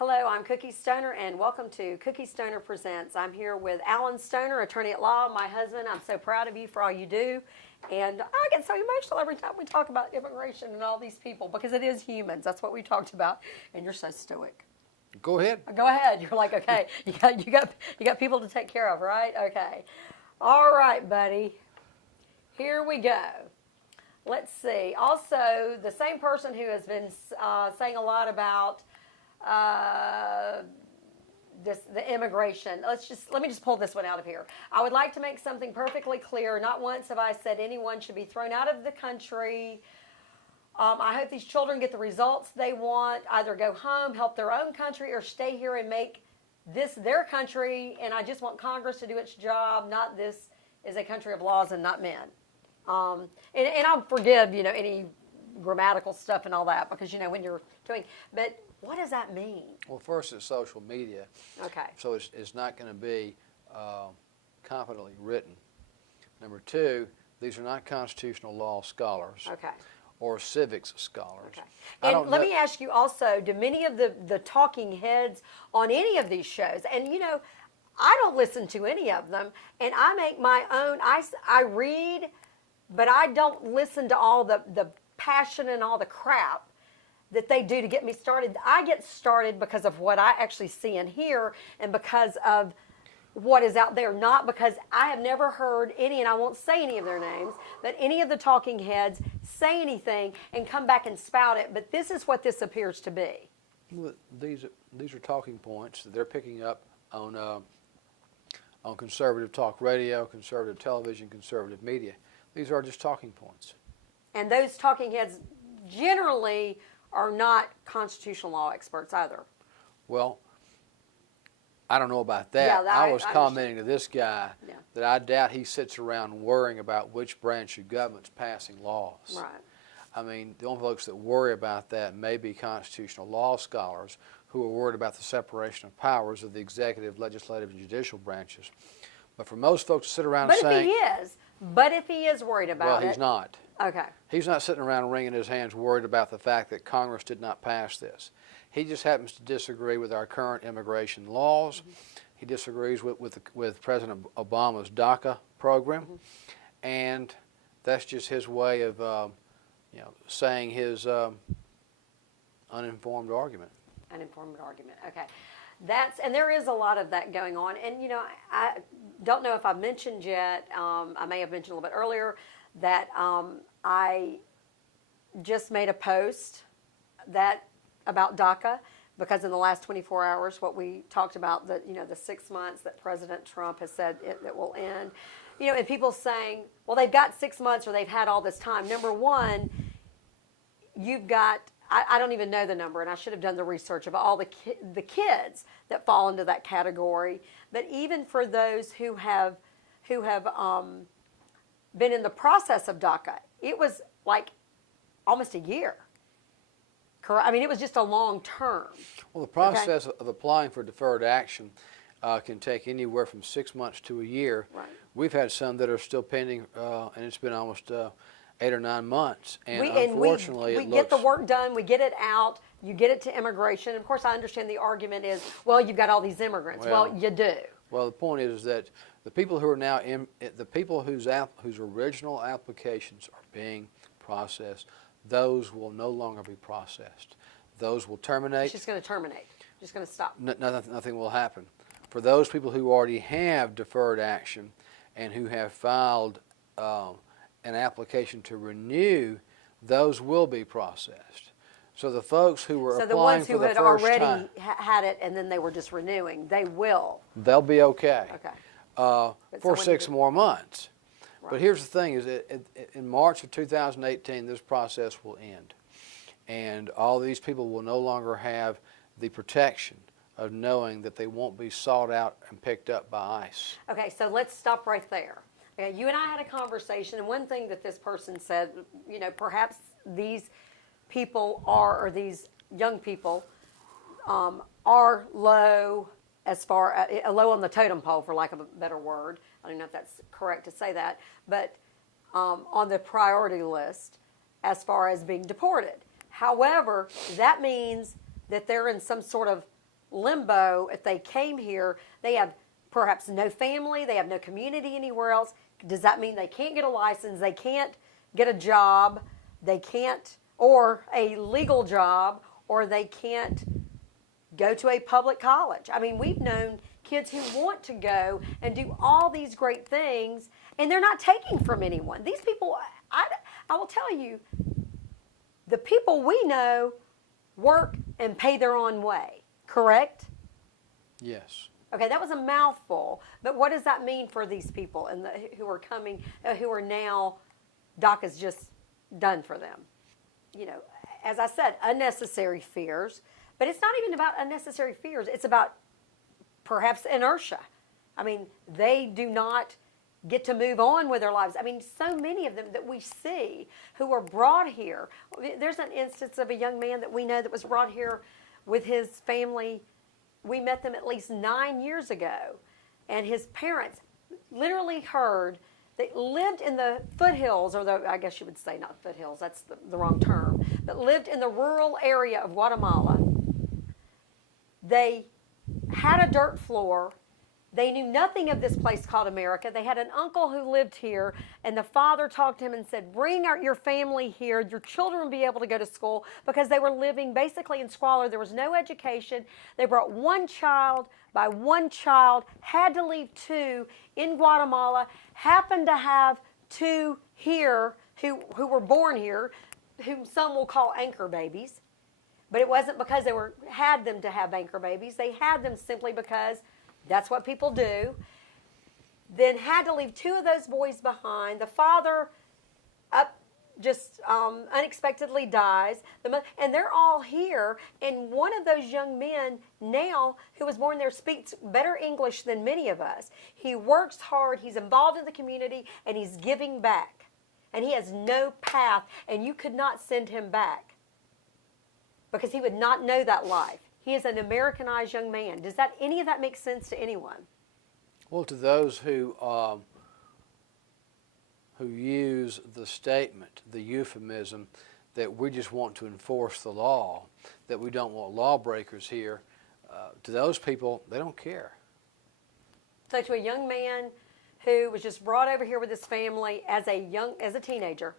Hello, I'm Cookie Stoner, and welcome to Cookie Stoner Presents. I'm here with Alan Stoner, attorney at law, my husband. I'm so proud of you for all you do. And I get so emotional every time we talk about immigration and all these people because it is humans. That's what we talked about. And you're so stoic. Go ahead. Go ahead. You're like, okay, you got people to take care of, right? Okay. All right, buddy. Here we go. Let's see. Also, the same person who has been saying a lot about the immigration. Let me just pull this one out of here. I would like to make something perfectly clear. Not once have I said anyone should be thrown out of the country. I hope these children get the results they want, either go home, help their own country, or stay here and make this their country. And I just want Congress to do its job. Not this is a country of laws and not men. And I'll forgive, any grammatical stuff and all that because, when you're doing, but what does that mean? Well, first, it's social media. Okay. So it's not going to be confidently written. Number two, these are not constitutional law scholars. Okay. Or civics scholars. Okay. And let me ask you also, do many of the talking heads on any of these shows, and I don't listen to any of them, and I make my own, I read, but I don't listen to all the passion and all the crap that they do to get me started. I get started because of what I actually see and hear and because of what is out there, not because I have never heard any, and I won't say any of their names, but any of the talking heads say anything and come back and spout it, but this is what this appears to be. Well, these are talking points that they're picking up on conservative talk radio, conservative television, conservative media. These are just talking points. And those talking heads generally are not constitutional law experts either. Well, I don't know about that. Yeah, I was commenting to this guy that I doubt he sits around worrying about which branch of government's passing laws. Right. I mean, the only folks that worry about that may be constitutional law scholars who are worried about the separation of powers of the executive, legislative, and judicial branches. But for most folks to sit around and saying... But if he is worried about it... Well, he's not. Okay. He's not sitting around wringing his hands worried about the fact that Congress did not pass this. He just happens to disagree with our current immigration laws. Mm-hmm. He disagrees with President Obama's DACA program. Mm-hmm. And that's just his way of saying his uninformed argument. Uninformed argument, okay. And there is a lot of that going on. And, I don't know if I've mentioned yet, I may have mentioned a little bit earlier, that I just made a post about DACA because in the last 24 hours, what we talked about, the 6 months that President Trump has said that will end, and people saying, well, they've got 6 months or they've had all this time. Number one, you've got, I don't even know the number, and I should have done the research of all the kids that fall into that category. But even for those who have been in the process of DACA, it was like almost a year. Correct. I mean, it was just a long term. Well, the process of applying for deferred action can take anywhere from 6 months to a year. Right. We've had some that are still pending, and it's been almost 8 or 9 months. And unfortunately, we get the work done, we get it out, you get it to immigration. Of course, I understand the argument is, well, you've got all these immigrants. Well, you do. Well, the point is that the people who are now the people whose original applications are being processed, those will no longer be processed. Those will terminate. It's just going to terminate. Just going to stop. Nothing will happen. For those people who already have deferred action and who have filed an application to renew, those will be processed. So the folks who were applying for the first time... So the ones who had already had it and then they were just renewing, they'll be okay. Okay. For 6 more months. Right. But here's the thing, is in March of 2018, this process will end. And all these people will no longer have the protection of knowing that they won't be sought out and picked up by ICE. Okay, so let's stop right there. You and I had a conversation, and one thing that this person said, perhaps these people or these young people are low as far low on the totem pole, for lack of a better word. I don't know if that's correct to say that, but on the priority list as far as being deported. However, that means that they're in some sort of limbo. If they came here, they have perhaps no family, they have no community anywhere else. Does that mean they can't get a license, they can't get a job, they can't, or a legal job, or they can't go to a public college? I mean, we've known kids who want to go and do all these great things, and they're not taking from anyone. These people, I will tell you, the people we know work and pay their own way, correct? Yes. Okay, that was a mouthful, but what does that mean for these people and who are coming, who are now, DACA's just done for them? You know, as I said, unnecessary fears, but it's not even about unnecessary fears. It's about perhaps inertia. I mean, they do not get to move on with their lives. I mean, so many of them that we see who are brought here. There's an instance of a young man that we know that was brought here with his family. We met them at least 9 years ago, and his parents literally heard, they lived in the foothills, or I guess you would say not foothills, that's the wrong term, but lived in the rural area of Guatemala. They had a dirt floor. They knew nothing of this place called America. They had an uncle who lived here, and the father talked to him and said, bring your family here. Your children will be able to go to school, because they were living basically in squalor. There was no education. They brought one child by one child, had to leave two in Guatemala, happened to have two here who were born here, whom some will call anchor babies. But it wasn't because they had them to have anchor babies. They had them simply because that's what people do. Then had to leave two of those boys behind. The father unexpectedly dies. And they're all here. And one of those young men now, who was born there, speaks better English than many of us. He works hard. He's involved in the community. And he's giving back. And he has no path. And you could not send him back, because he would not know that life. He is an Americanized young man. Does any of that make sense to anyone? Well, to those who use the statement, the euphemism, that we just want to enforce the law, that we don't want lawbreakers here, to those people, they don't care. So to a young man who was just brought over here with his family as a teenager,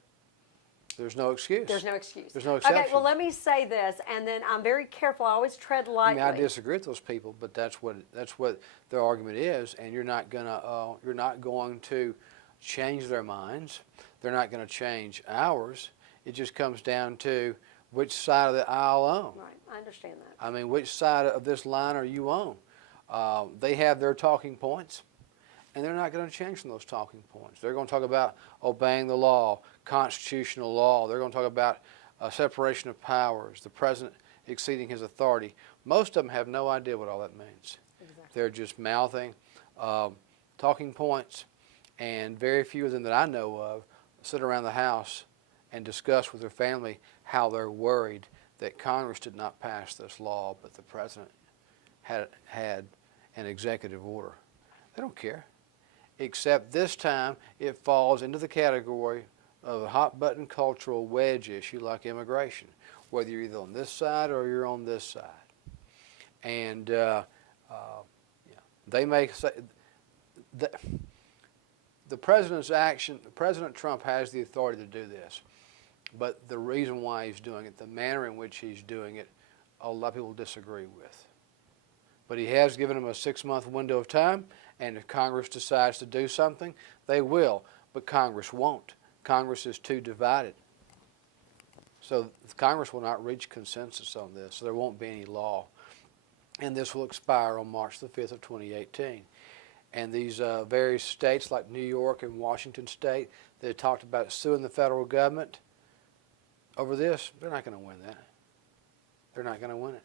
there's no excuse. there's no excuse. There's no exception. Okay, well, let me say this, and then I'm very careful. I always tread lightly. I disagree with those people, but that's what their argument is, and you're not going to change their minds. They're not going to change ours. It just comes down to which side of the aisle on. Right, I understand that. I mean, which side of this line are you on? They have their talking points, and they're not going to change from those talking points. They're going to talk about obeying the law, constitutional law. They're going to talk about separation of powers, the president exceeding his authority. Most of them have no idea what all that means. Exactly. They're just mouthing talking points, and very few of them that I know of sit around the house and discuss with their family how they're worried that Congress did not pass this law, but the president had an executive order. They don't care. Except this time it falls into the category of a hot-button cultural wedge issue like immigration, whether you're either on this side or you're on this side. And they may say the president's action, President Trump has the authority to do this, but the reason why he's doing it, the manner in which he's doing it, a lot of people disagree with. But he has given them a 6-month window of time, and if Congress decides to do something, they will. But Congress won't. Congress is too divided. So Congress will not reach consensus on this, so there won't be any law. And this will expire on March the 5th of 2018. And these various states like New York and Washington State that talked about suing the federal government over this, they're not going to win that. They're not going to win it.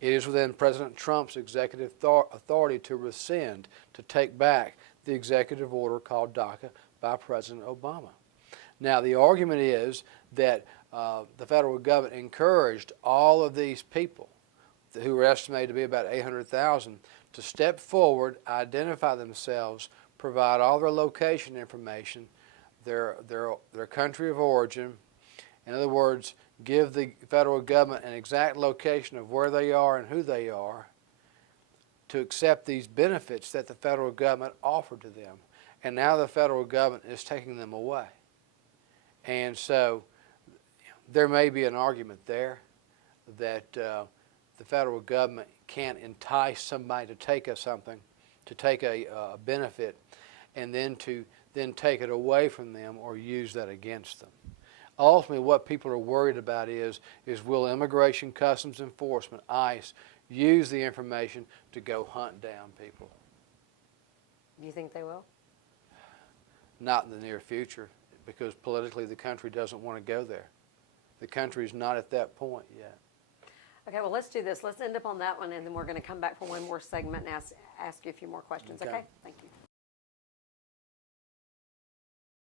It is within President Trump's executive authority to rescind, to take back the executive order called DACA by President Obama. Now, the argument is that the federal government encouraged all of these people, who were estimated to be about 800,000, to step forward, identify themselves, provide all their location information, their country of origin. In other words, give the federal government an exact location of where they are and who they are, to accept these benefits that the federal government offered to them. And now the federal government is taking them away. And so there may be an argument there that the federal government can't entice somebody to take something, to take a benefit, and then take it away from them or use that against them. Ultimately, what people are worried about is will Immigration Customs Enforcement, ICE, use the information to go hunt down people? Do you think they will? Not in the near future, because politically the country doesn't want to go there. The country's not at that point yet. Okay, well, let's do this. Let's end up on that one, and then we're going to come back for one more segment and ask you a few more questions. Okay? Thank you.